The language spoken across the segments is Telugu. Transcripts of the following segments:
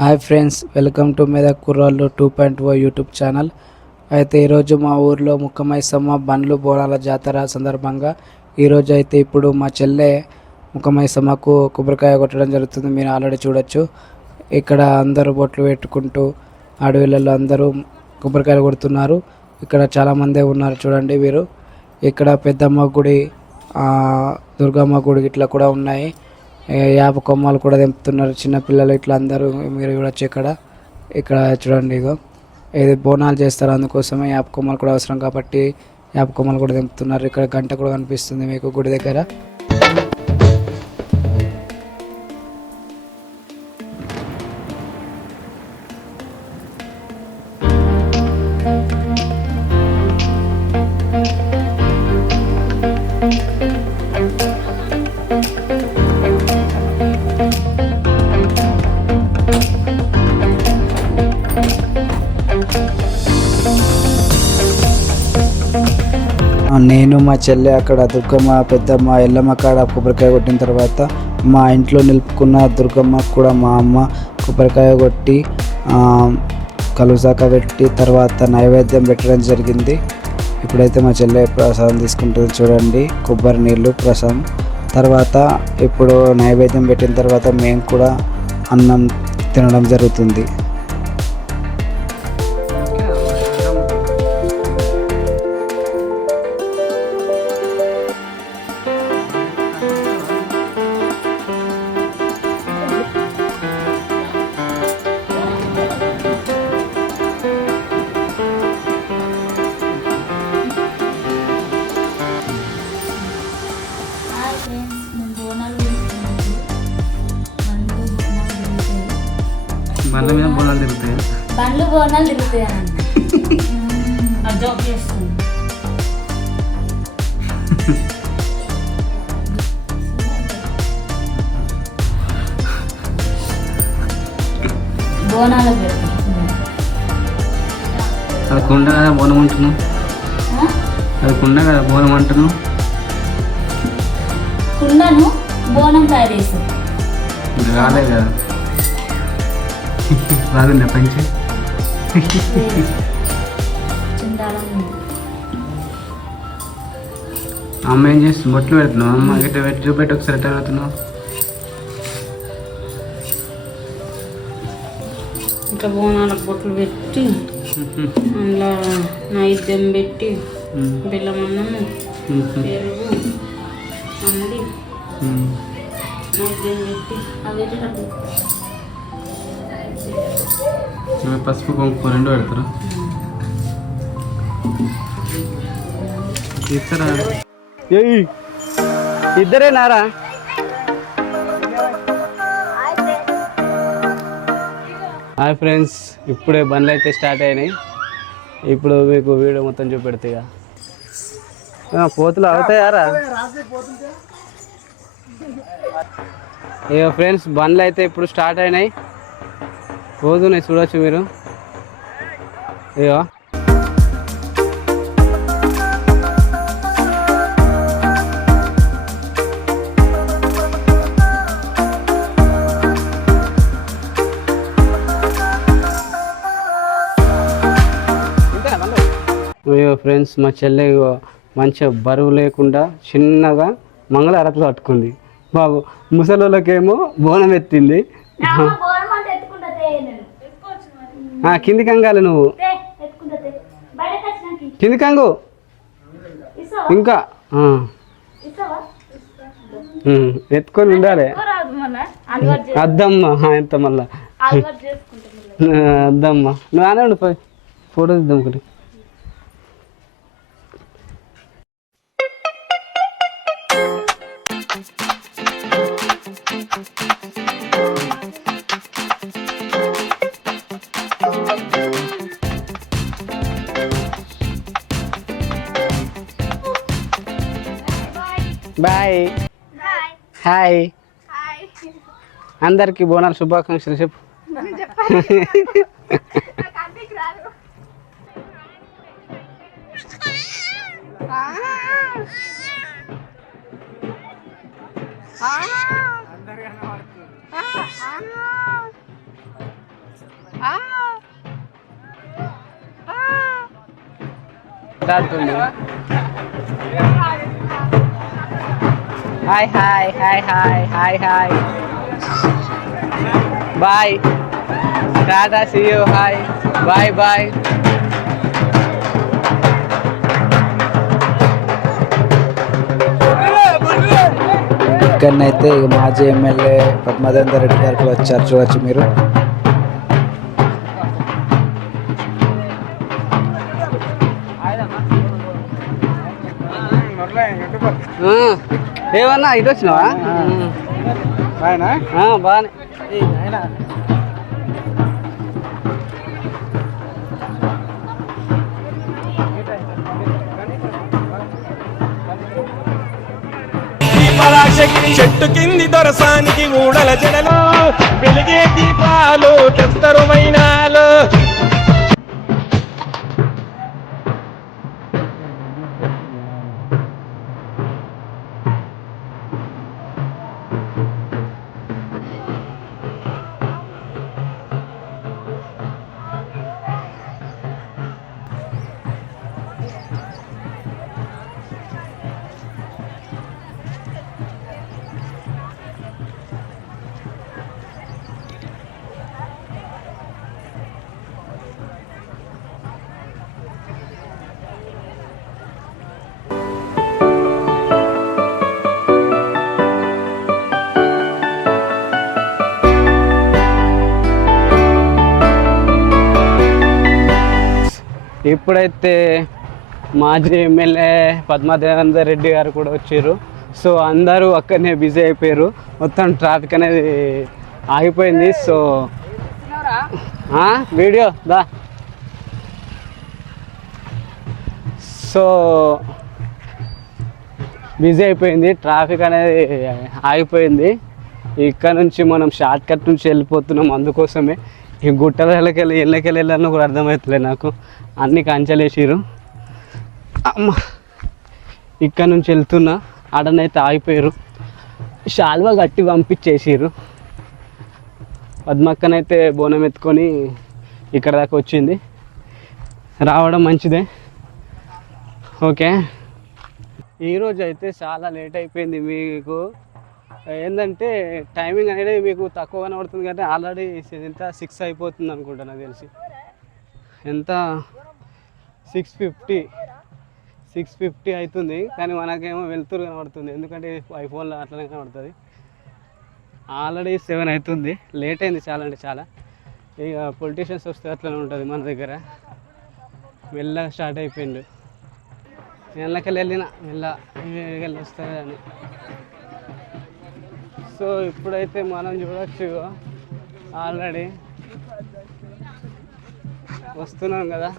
Hi friends welcome to Medak కుర్రాళ్ళు two point O YouTube channel అయితే ఈరోజు మా ఊర్లో ముఖమైసమ్మ బండ్లు బోనాల జాతర సందర్భంగా ఈరోజు అయితే ఇప్పుడు మా చెల్లె ముఖమైసమ్మకు కొబ్బరికాయ కొట్టడం జరుగుతుంది. మీరు ఆల్రెడీ చూడొచ్చు. ఇక్కడ అందరూ బొట్లు పెట్టుకుంటూ అడవిలలో అందరూ కొబ్బరికాయలు కొడుతున్నారు. ఇక్కడ చాలామందే ఉన్నారు చూడండి వీరు. ఇక్కడ పెద్దమ్మ గుడి దుర్గమ్మ గుడి ఇట్లా కూడా ఉన్నాయి. యాప కొమ్మలు కూడా తెంపుతున్నారు. చిన్నపిల్లలు ఇట్లా అందరూ మీరు చూడొచ్చు ఇక్కడ ఇక్కడ చూడండి ఇగో. ఏది బోనాలు చేస్తారు అందుకోసమే యాప కొమ్మలు కూడా అవసరం కాబట్టి యాప కొమ్మలు కూడా తెంపుతున్నారు. ఇక్కడ గంట కూడా కనిపిస్తుంది మీకు గుడి దగ్గర. మా చెల్లె అక్కడ దుర్గమ్మ పెద్దమ్మ ఎల్లమ్మ కాడ కొబ్బరికాయ కొట్టిన తర్వాత మా ఇంట్లో నిలుపుకున్న దుర్గమ్మ కూడా మా అమ్మ కొబ్బరికాయ కొట్టి కలుసాక పెట్టి తర్వాత నైవేద్యం పెట్టడం జరిగింది. ఇప్పుడైతే మా చెల్లె ప్రసాదం తీసుకుంటుంది చూడండి. కొబ్బరి నీళ్ళు ప్రసాదం. తర్వాత ఇప్పుడు నైవేద్యం పెట్టిన తర్వాత మేము కూడా అన్నం తినడం జరుగుతుంది. బోనాలు తిరుగుతాయి చేస్తుంది బోనాలు అది కుండ కదా బోనం అంటున్నావు? అది కుండ కదా బోనం అంటున్నావు? కుండను బోనం తయారు చేస్తాం ఇది రాలే కదా. రాదండి పంచి? అమ్మ ఏం చేస్తుంది? బొట్లు పెడుతున్నావు? అమ్మ గిట్ట పెట్టి చూపెట్టి ఒకసారి ఎట్లా పెడుతున్నావు? ఇంకా బోనాలకు బొట్లు పెట్టి అందులో నైద్యం పెట్టి బెల్లం అన్నం పెరుగు అన్నది నైద్యం పెట్టి అవి పసుపు కుంకుమ రెండు పెడతారా? ఇస్తారా? ఇద్దరే నారా? హాయ్ ఫ్రెండ్స్ ఇప్పుడే బండ్లు అయితే స్టార్ట్ అయినాయి. ఇప్పుడు మీకు వీడియో మొత్తం చూపెడతాయి ఆ, పోతులు అవుతాయారా ఇక ఫ్రెండ్స్ బండ్లు అయితే ఇప్పుడు స్టార్ట్ అయినాయి. పోతున్నాయి చూడొచ్చు మీరు. ఇగో అయ్యో ఫ్రెండ్స్ మా చెల్లె మంచిగా బరువు లేకుండా చిన్నగా మంగళ మంగళారతులు పట్టుకుంది. బాబు ముసలోళ్ళకేమో బోనం ఎత్తింది బోనం అంటే ఎత్తుకుంటా నేను ఆ, కింది కంగాలి నువ్వు. కింది కంగు. ఇంకా ఎత్తుకొని ఉండాలి. అద్దమ్మ ఎంత మళ్ళా. అద్దమ్మ. నువ్వు ఆనే ఉండు పోయి. ఫోటో తీద్దాం ఒకటి. హాయ్ అందరికి బోనాలు శుభాకాంక్షలు చెప్పు. దాటుతుంది hi hi hi hi hi hi bye tata see you hi bye bye ఇక్కడనైతే ఇక మాజీ ఎమ్మెల్యే పద్మదేందర్ రెడ్డి గారికి వచ్చారు. చూడొచ్చు మీరు. ఏమన్నా ఇటు వచ్చినావా? ఆ, బాగానే చెట్టు కింది దొరసానికి ఊడల జడలు వెలిగే దీపాలు తెస్తరు ఇప్పుడైతే మాజీ ఎమ్మెల్యే పద్మదేవేందర్ రెడ్డి గారు కూడా వచ్చారు. సో అందరూ అక్కడనే బిజీ అయిపోయారు. మొత్తం ట్రాఫిక్ అనేది ఆగిపోయింది. సో ఆ, వీడియో దా. సో బిజీ అయిపోయింది. ట్రాఫిక్ అనేది ఆగిపోయింది. ఇక్కడ నుంచి మనం షార్ట్ కట్ నుంచి వెళ్ళిపోతున్నాం అందుకోసమే. ఈ గుట్టలకెళ్ళి వెళ్ళకెళ్ళి వెళ్ళాలని కూడా అర్థమవుతలే నాకు. అన్ని కంచెలేసిరు అమ్మ ఇక్కడ నుంచి వెళ్తున్నా ఆడనైతే ఆగిపోయారు షాల్వా కట్టి పంపించేసిరు పద్మక్కనైతే బోనం ఎత్తుకొని ఇక్కడ దాకా వచ్చింది. రావడం మంచిదే. ఓకే. ఈరోజు అయితే చాలా లేట్ అయిపోయింది మీకు. ఏంటంటే టైమింగ్ అనేది మీకు తక్కువ కనబడుతుంది కానీ ఆల్రెడీ ఎంత సిక్స్ అయిపోతుంది అనుకుంటా నాకు తెలిసి. ఎంత? Six fifty. సిక్స్ ఫిఫ్టీ అవుతుంది కానీ మనకేమో వెళ్తురు కనబడుతుంది. ఎందుకంటే ఐఫోన్లో అట్లనే కనబడుతుంది. ఆల్రెడీ సెవెన్ అవుతుంది లేట్ అయింది చాలా అంటే చాలా. ఇక పొలిటీషియన్స్ వస్తే అట్లనే ఉంటుంది మన దగ్గర. మెల్లగా స్టార్ట్ అయిపోయిండు. వెళ్ళకెళ్ళి వెళ్ళిన మెల్ల వెళ్ళి వస్తుంది అని. సో ఇప్పుడైతే మనం చూడొచ్చు ఆల్రెడీ వస్తున్నాం కదా.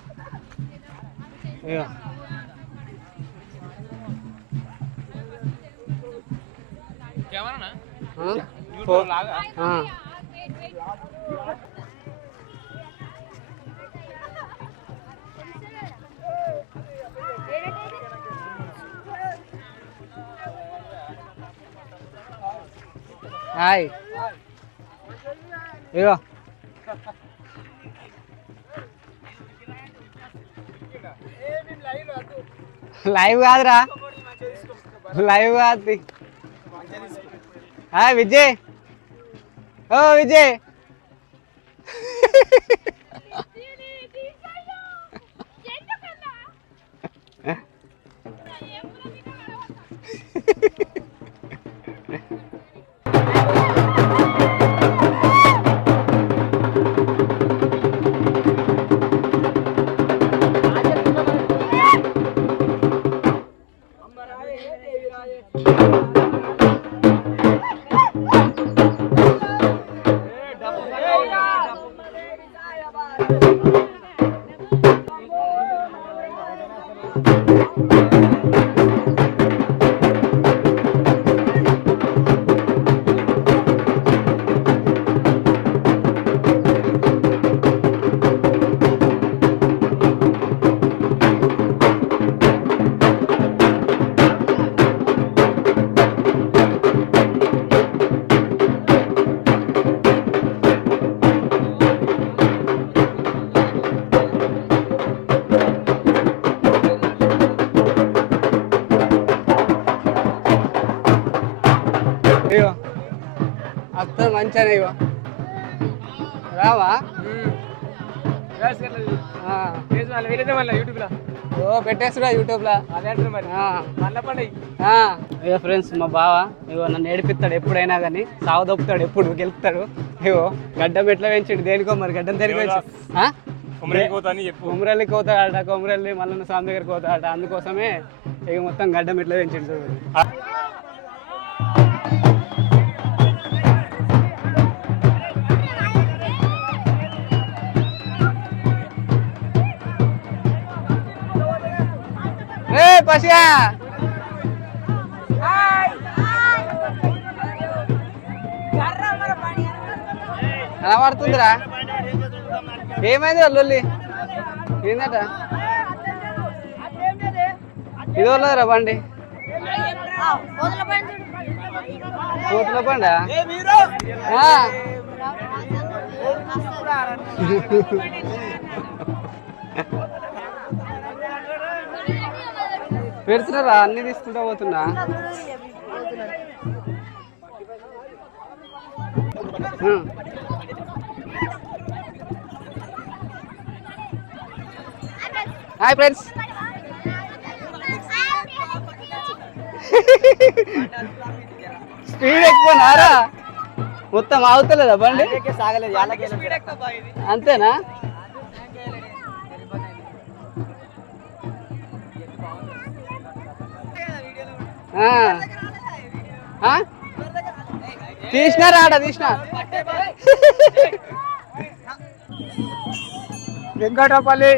ఇక ఆ? ఆ. హాయ్ ఇగో లైవ్ కాదురా. లైవ్ కాదు. విజయ్. ఓ విజయ్. మంచిగా ఇగో. రావా. ఓ యూట్యూబ్లో. ఇగో ఫ్రెండ్స్ మా బావ ఇగో నన్ను ఏడిపిస్తాడు ఎప్పుడైనా కానీ సాగు దొప్పుతాడు ఎప్పుడు గెలుపుతాడు. ఇగో గడ్డం ఎట్లా పెంచాడు దేనికో మరి గడ్డం దేనికి? కొమరల్లి కోతాడట కొమరల్లి మల్లన్న స్వామి దగ్గరికి పోతాడట అందుకోసమే ఇక మొత్తం గడ్డం ఎట్లా పెంచాడు చూడు. ఏ పసియా కనబడుతుందిరా. ఏమైంది లొల్లి? ఏందట? ఇది వాళ్ళరా బండి? కోతుల బండ? పెడుతున్నారా? అన్ని తీసుకుంటా పోతున్నా. హాయ్ ఫ్రెండ్స్ స్పీడ్ ఎక్కువ నారా? మొత్తం ఆగుతలేదా బండి? అంతేనా తీసిన రాడ తీసినారా ఆడ వెంకటపల్లి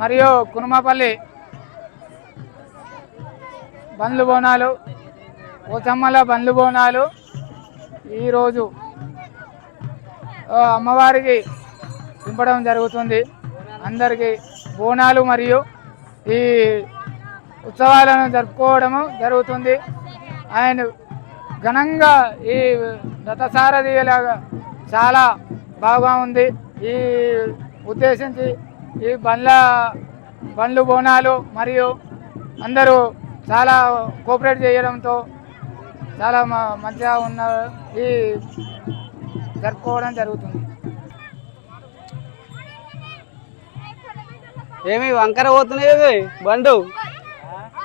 మరియు కునుమపల్లి బండ్లు బోనాలు ఓచమ్మల బండ్లు బోనాలు ఈరోజు అమ్మవారికి దింపడం జరుగుతుంది. అందరికీ బోనాలు మరియు ఈ ఉత్సవాలను జరుపుకోవడము జరుగుతుంది. అండ్ ఘనంగా ఈ రథసారథిలాగా చాలా బాగా ఉంది. ఈ ఉద్దేశించి ఈ బండ్ల బండ్లు బోనాలు మరియు అందరూ చాలా కోఆపరేట్ చేయడంతో చాలా మ- మంచిగా ఉన్న ఈ జరుపుకోవడం జరుగుతుంది. ఏమి వంకర పోతున్నాయి బండు?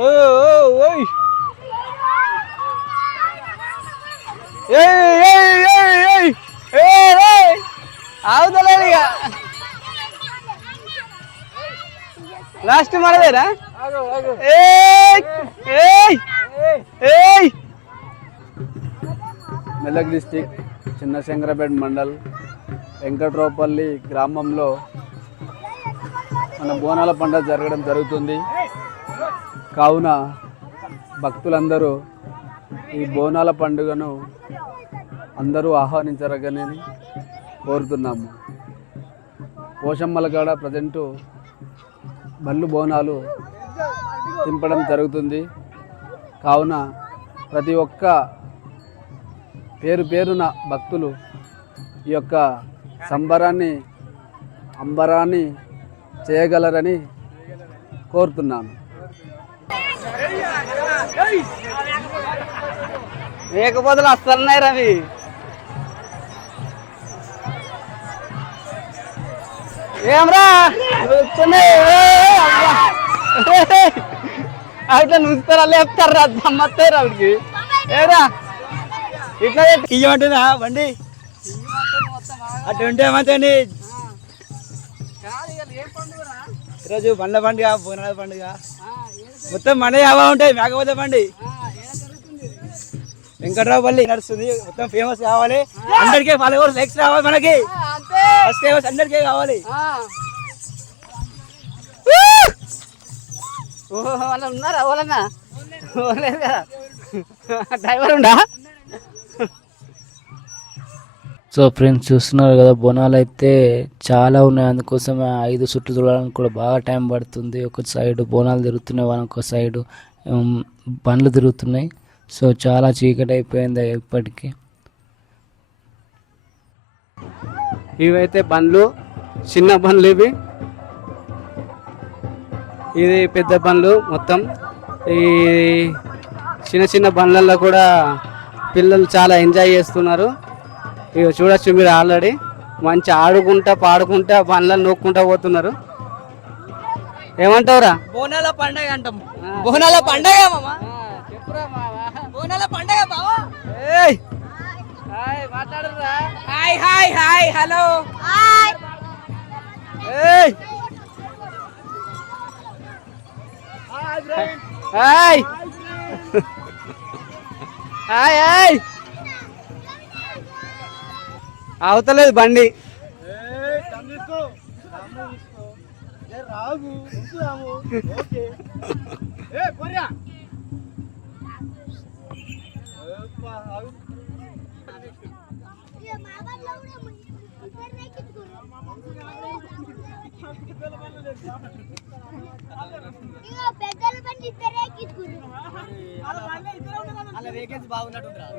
ఓయ్ ఏయ్ ఏయ్ ఏయ్ ఏయ్. ఏయ్ ఏయ్. ఆవుతలేదు ఇక. లాస్ట్ మనదేనా ఏయ్ ఏయ్ ఏయ్. మెదక్ డిస్టిక్ చిన్నశంకరపేట మండల్ వెంకట్రావుపల్లి గ్రామంలో మన బోనాల పండుగ జరగడం జరుగుతుంది. కావున భక్తులందరూ ఈ బోనాల పండుగను అందరూ ఆహ్వానించరగని కోరుతున్నాము. పోషమ్మలగాడ ప్రజెంటు బళ్ళు బోనాలు తింపడం జరుగుతుంది. కావున ప్రతి ఒక్క పేరు పేరున భక్తులు ఈ యొక్క సంబరాన్ని అంబరాన్ని చేయగలరని కోరుతున్నాను. లేకపోతే వస్తున్నాయి రవి. ఏమ్రా. అట్లా నుస్తారా లేపుతారా దమ్మత్తారు ఆవిడకి ఏరా? ఇట్లా ఇయ్యమంటున్నా బండి. అటు ఉంటే ఏమంతండి ఈరోజు బండ్ల పండుగ బోనాల పండుగ. మొత్తం మన యాభై ఉంటాయి మేకపోతే బండి. వెంకట్రావుపల్లి నడుస్తుంది మొత్తం ఫేమస్ కావాలి. అందరికీ ఫాలోవర్స్ లైక్స్ రావాలి మనకి. ఫస్ట్ ఫేమస్ అందరికీ కావాలి. ఓహో వాళ్ళ ఉన్నారా కదా. డ్రైవర్ ఉండా? సో ఫ్రెండ్స్ చూస్తున్నారు కదా బోనాలు అయితే చాలా ఉన్నాయి. అందుకోసం ఐదు చుట్లు చూడడానికి కూడా బాగా టైం పడుతుంది. ఒక సైడ్ బోనాలు తిరుగుతున్నాయి వాళ్ళ ఒక సైడ్ బండ్లు తిరుగుతున్నాయి. సో చాలా చీకటి అయిపోయింది ఇప్పటికీ. ఇవైతే బండ్లు చిన్న బండ్లు ఇవి. ఇది పెద్ద బండ్లు మొత్తం. ఈ చిన్న చిన్న బండ్లలో కూడా పిల్లలు చాలా ఎంజాయ్ చేస్తున్నారు. ఇక చూడొచ్చు మీరు ఆల్రెడీ. మంచి ఆడుకుంటా పాడుకుంటా బండ్లను నొక్కుంటా పోతున్నారు. ఏమంటావురా? బోనాల పండగ అంటాం. బోనాల పండగ బోనాల పండగ hi hi hi hello. Hi hi hi అవతలేదు బండి.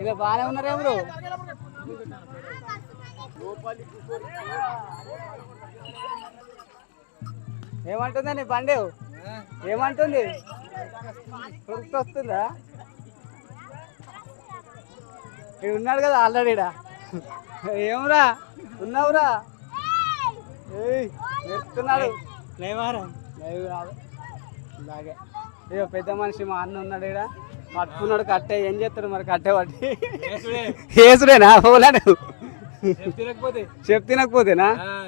ఇలా బాగానే ఉన్నారు ఎవరు ఏమంటుందండి బండి? ఏమంటుంది? ఉరుకు వస్తుందా? ఇక్కడ ఉన్నాడు కదా ఆల్రెడీ ఏమురా? ఉన్నావురా? ఏయ్ ఎత్తున్నాడు. లేవు ఇలాగే. ఇక పెద్ద మనిషి మా అన్న ఉన్నాడు ఇక్కడ పట్టుకున్నాడు కట్టే. ఏం చేస్తాడు మరి కట్టే పట్టి ఏసుడేనా? పోలాడు. తినకపోతే చెప్ తినకపోతేనా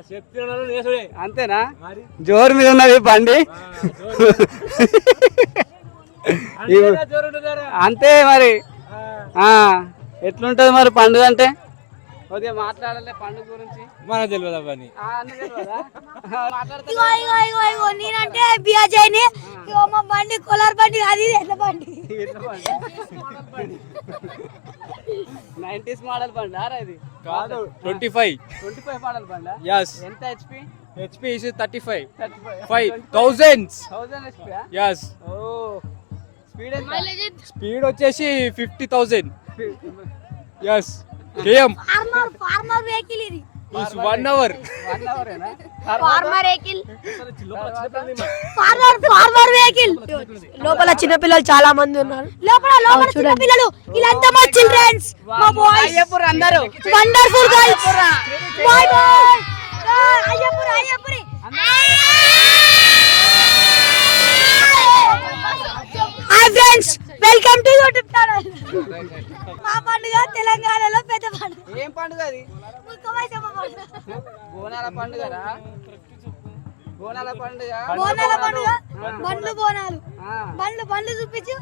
చెప్తున్నాను నేసుడే అంతేనా? జోరు మీద ఉన్నది బండి. అంతే మరి. ఆ, ఎట్లుంటది మరి పండుగ అంటే? కొద్దిగా మాట్లాడాలి పండుగ గురించి. మనకు తెలియదు అవన్నీ. నేనంటే బియాజైని ఇగో మా బండి కొలార్ బండి అది ఎట్ల బండి. నైన్టీస్ మోడల్ బండి ఆరా ఇది? కాదు twenty five twenty five model బండా? యస్ ఎంత HP HP is thirty five five thousands HP yes O speed speed వచ్చేసి fifty thousand yes KM farmer farmer vehicle ఇది. One hour farmer vehicle farmer farmer vehicle లోపల చిన్న పిల్లలు చాలా మంది ఉన్నారు. లోపల లోపల చిన్న పిల్లలు. వీళ్ళంతా మా చిల్డ్రన్స్ మా బాయ్స్ అయ్యప్పరు అందరూ. వండర్ఫుల్ గర్ల్స్ బాయ్ బాయ్ అయ్యపురి అయ్యపురి hi friends welcome to YouTube channel మా పండుగ తెలంగాణలో పెద్ద పండుగ. ఏం పండుగ అది? ముక్కమైసమ్మ పండుగ బోనాల పండుగరా బోనాల పండుగ? బోనాల పండుగ బండ్లు బోనాలు. ఆ, బండ్లు బండ్లు చూపించు.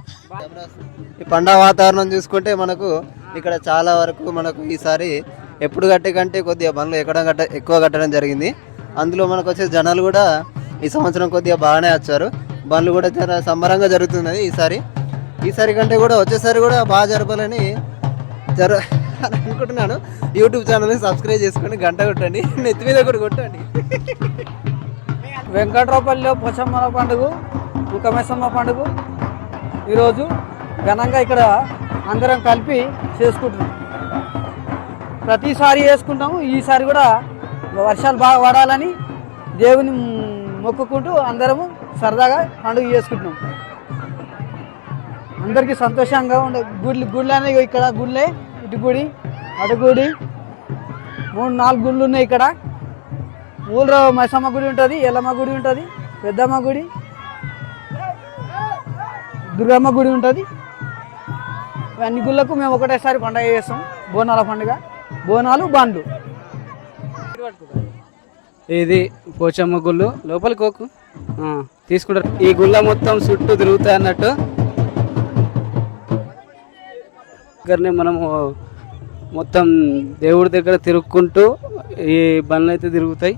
ఈ పండగ వాతావరణం చూసుకుంటే మనకు ఇక్కడ చాలా వరకు మనకు ఈసారి ఎప్పుడు కట్టే కంటే కొద్దిగా బండ్లు ఎక్కడం కట్ట ఎక్కువ కట్టడం జరిగింది. అందులో మనకు వచ్చే జనాలు కూడా ఈ సంవత్సరం కొద్దిగా బాగానే వచ్చారు. బండ్లు కూడా చాలా సంబరంగా జరుగుతున్నది ఈసారి. ఈసారి కంటే కూడా వచ్చేసారి కూడా బాగా జరపాలని జర అనుకుంటున్నాను. యూట్యూబ్ ఛానల్ని సబ్స్క్రైబ్ చేసుకొని గంట కొట్టండి. నెత్తి మీద కూడా కొట్టండి. వెంకట్రావుపల్లిలో పోచమ్మల పండుగ ముఖమేసమ్మ పండుగ. ఈరోజు ఘనంగా ఇక్కడ అందరం కలిపి చేసుకుంటున్నాం. ప్రతిసారి చేసుకుంటాము ఈసారి కూడా వర్షాలు బాగా పడాలని దేవుని మొక్కుకుంటూ అందరము సరదాగా పండుగ చేసుకుంటున్నాం. అందరికీ సంతోషంగా ఉండే గుడ్లు గుళ్ళు అనేవి ఇక్కడ గుళ్ళే ఇటు గుడి అటు గుడి. మూడు నాలుగు గుళ్ళు ఉన్నాయి ఇక్కడ. ఊళ్ళో మైసమ్మ గుడి ఉంటుంది ఎల్లమ్మ గుడి ఉంటుంది పెద్దమ్మ గుడి దుర్గమ్మ గుడి ఉంటుంది. అన్ని గుళ్ళకు మేము ఒకటేసారి పండుగ చేస్తాం బోనాల పండుగ. బోనాలు బండ్లు. ఇది పోచమ్మ గుళ్ళు. లోపలికి పోకు. తీసుకుంటారు. ఈ గుళ్ళ మొత్తం చుట్టూ తిరుగుతాయి అన్నట్టు. దగ్గరనే మనము మొత్తం దేవుడి దగ్గర తిరుక్కుంటూ ఈ బండ్లు అయితే తిరుగుతాయి.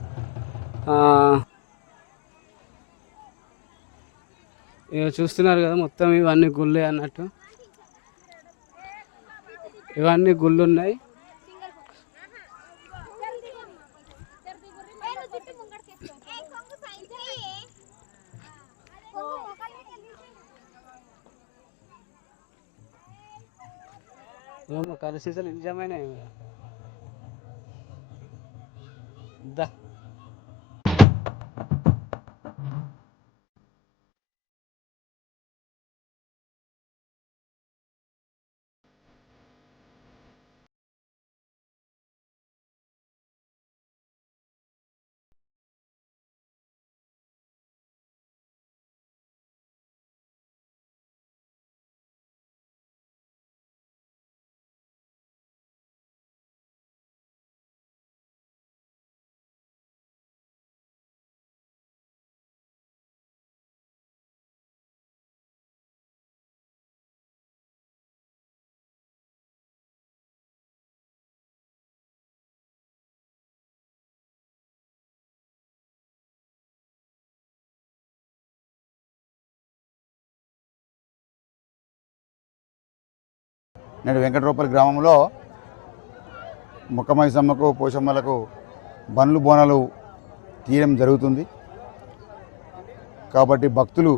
చూస్తున్నారు కదా మొత్తం ఇవన్నీ గుళ్ళే అన్నట్టు. ఇవన్నీ గుళ్ళు ఉన్నాయి ఏమో కలిసి నిజమైన దా నేడు వెంకటరూపల్లి గ్రామంలో ముక్కమైసమ్మకు పోషమ్మలకు బండ్లు బోనాలు తీయడం జరుగుతుంది. కాబట్టి భక్తులు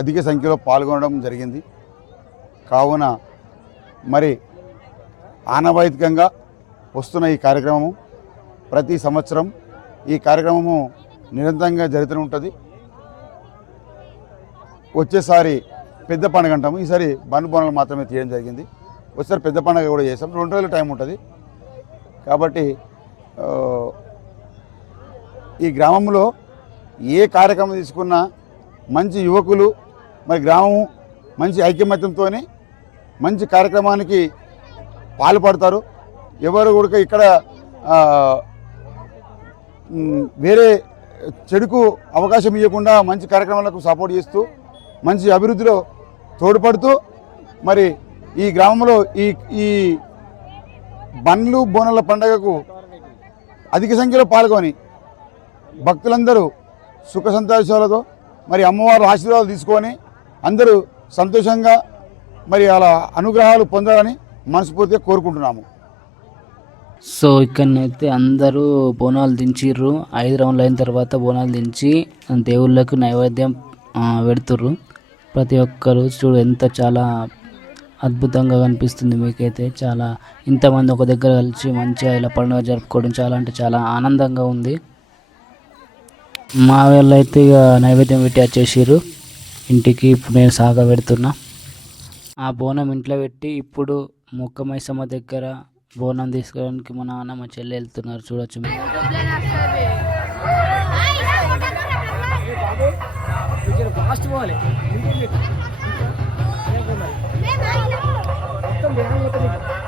అధిక సంఖ్యలో పాల్గొనడం జరిగింది. కావున మరి ఆనవాయితీకంగా వస్తున్న ఈ కార్యక్రమము ప్రతి సంవత్సరం ఈ కార్యక్రమము నిరంతరంగా జరుగుతూ ఉంటుంది. వచ్చేసారి పెద్ద పండుగ అంటాము. ఈసారి బండ్ బోనాలు మాత్రమే తీయడం జరిగింది. ఒకసారి పెద్ద పండుగ కూడా చేసాం. రెండు రోజుల టైం ఉంటుంది. కాబట్టి ఈ గ్రామంలో ఏ కార్యక్రమం తీసుకున్నా మంచి యువకులు మరి గ్రామం మంచి ఐకమత్యంతో మంచి కార్యక్రమానికి పాల్పడతారు. ఎవరు కూడా ఇక్కడ వేరే చెడుకు అవకాశం ఇవ్వకుండా మంచి కార్యక్రమాలకు సపోర్ట్ చేస్తూ మంచి అభివృద్ధిలో తోడ్పడుతూ మరి ఈ గ్రామంలో ఈ ఈ బండ్లు బోనాల పండగకు అధిక సంఖ్యలో పాల్గొని భక్తులందరూ సుఖ సంతోషాలతో మరి అమ్మవారు ఆశీర్వాదాలు తీసుకొని అందరూ సంతోషంగా మరి అలా అనుగ్రహాలు పొందాలని మనస్ఫూర్తిగా కోరుకుంటున్నాము. సో ఇక్కడనైతే అందరూ బోనాలు దించిర్రు. ఐదు రౌండ్లు అయిన తర్వాత బోనాలు దించి దేవుళ్ళకు నైవేద్యం పెడుతుర్రు. ప్రతి ఒక్కరు చూడు ఎంత చాలా అద్భుతంగా కనిపిస్తుంది మీకైతే. చాలా ఇంతమంది ఒక దగ్గర కలిసి మంచిగా ఇలా పండుగ జరుపుకోవడం చాలా అంటే చాలా ఆనందంగా ఉంది. మా వాళ్ళు అయితే ఇక నైవేద్యం పెట్టి వచ్చేసారు ఇంటికి ఇప్పుడు నేను సాగ పెడుతున్నా. ఆ బోనం ఇంట్లో పెట్టి ఇప్పుడు మొక్క మైసమ్మ దగ్గర బోనం తీసుకోవడానికి మా నాన్న మా చెల్లి వెళ్తున్నారు. చూడొచ్చు మీరు. రావణ మమ్మల్ని ఇద్దరు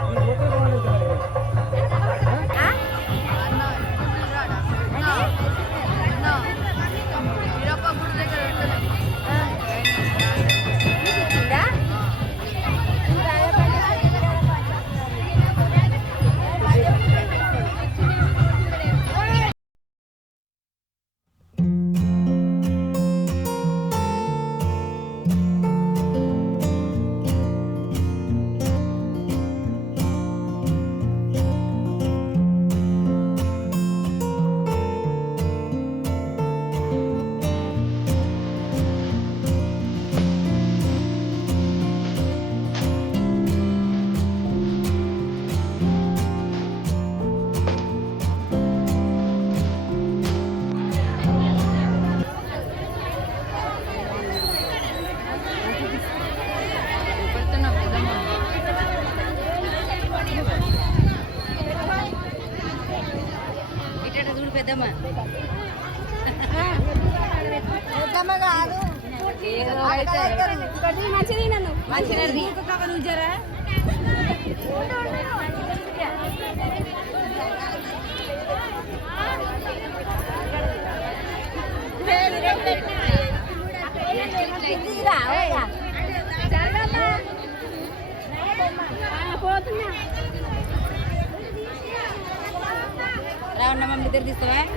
दिसतोय.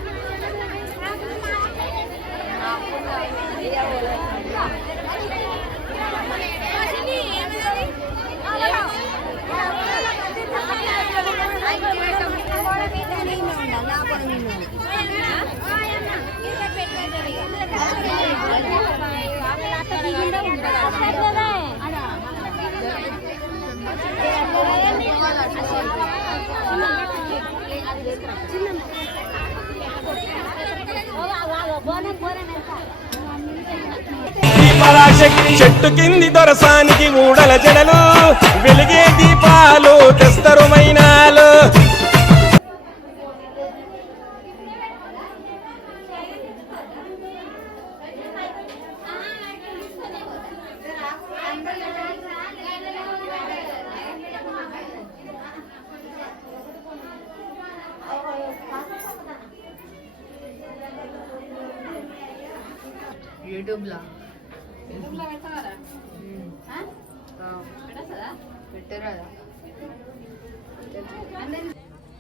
చెట్టు కింది దొరసానికి ఊడల జడలు వెలిగే దీపాలు తెస్తరు మైనాలు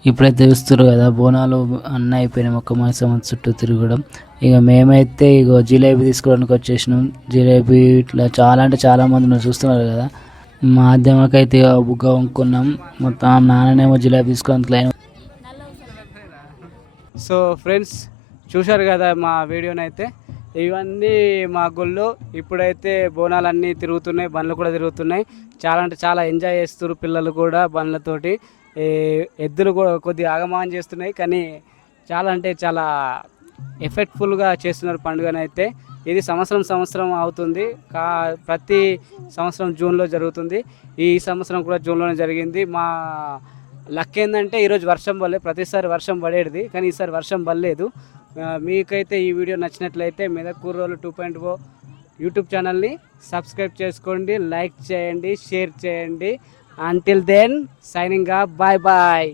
ఇప్పుడైతే చూస్తారు కదా బోనాలు అన్న అయిపోయినాయి మొక్క మాసం చుట్టూ తిరగడం. ఇక మేమైతే ఇగో జిలేబీ తీసుకోవడానికి వచ్చేసినాం. జిలేబీ ఇట్లా చాలా అంటే చాలా మంది చూస్తున్నారు కదా. మాధ్యమకైతే ఇక బుగ్గ వంకున్నాం మొత్తం నాన్ననేమో జిలేబీ తీసుకోవడానికి లైన్ సో ఫ్రెండ్స్ చూశారు కదా మా వీడియోనైతే? ఇవన్నీ మా గుళ్ళు. ఇప్పుడైతే బోనాలన్నీ తిరుగుతున్నాయి బండ్లు కూడా తిరుగుతున్నాయి. చాలా అంటే చాలా ఎంజాయ్ చేస్తున్నారు పిల్లలు కూడా బండ్లతోటి. ఎద్దులు కూడా కొద్దిగా ఆగమానం చేస్తున్నాయి కానీ చాలా అంటే చాలా ఎఫెక్ట్ఫుల్గా చేస్తున్నారు పండుగను అయితే ఇది సంవత్సరం సంవత్సరం అవుతుంది. కా ప్రతి సంవత్సరం జూన్లో జరుగుతుంది. ఈ సంవత్సరం కూడా జూన్లోనే జరిగింది. మా లక్ ఏంటంటే ఈరోజు వర్షం పడలేదు ప్రతిసారి వర్షం పడేది కానీ ఈసారి వర్షం పడలేదు. మీకైతే ఈ వీడియో నచ్చినట్లయితే మెదక్ కూర్రోలు టూ పాయింట్ ఓ యూట్యూబ్ ఛానల్ని సబ్స్క్రైబ్ చేసుకోండి లైక్ చేయండి షేర్ చేయండి. Until then signing bye bye